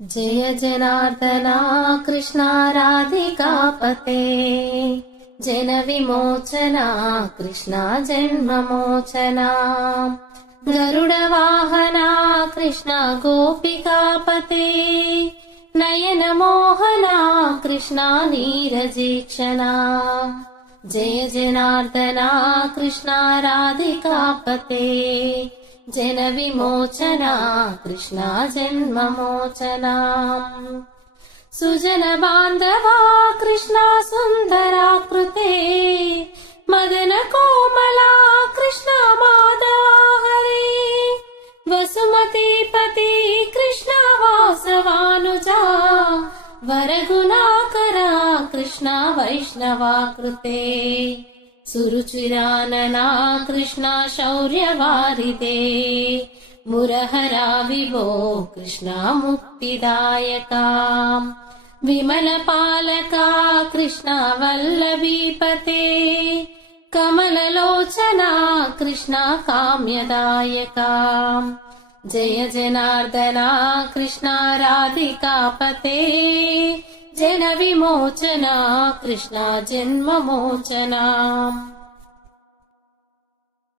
जय जनार्दना कृष्णा राधिकापते जन विमोचना कृष्णा जन्ममोचना गरुडवाहना कृष्णा गोपिकापते नयन मोहना कृष्णा नीरजीक्षणा जय जनार्दना कृष्णा राधिकापते जन विमोचना कृष्णा जन्ममोचना सुजन बांधवा कृष्णा सुंदराकृते मदन कोमला कृष्णा माधवा हरे वसुमतीपति कृष्णा वासवानुजा वरगुणाकरा कृष्णा वैष्णवाकृते सुरुचिरानना कृष्णा शौर्यवारिदे मुरहरा विभो कृष्णा मुक्तिदायका विमलपालका कृष्णा वल्लभीपते कमललोचना कृष्णा काम्यदायका जय जनार्दना कृष्णा राधिकापते जन विमोचना कृष्णा जन्ममोचना।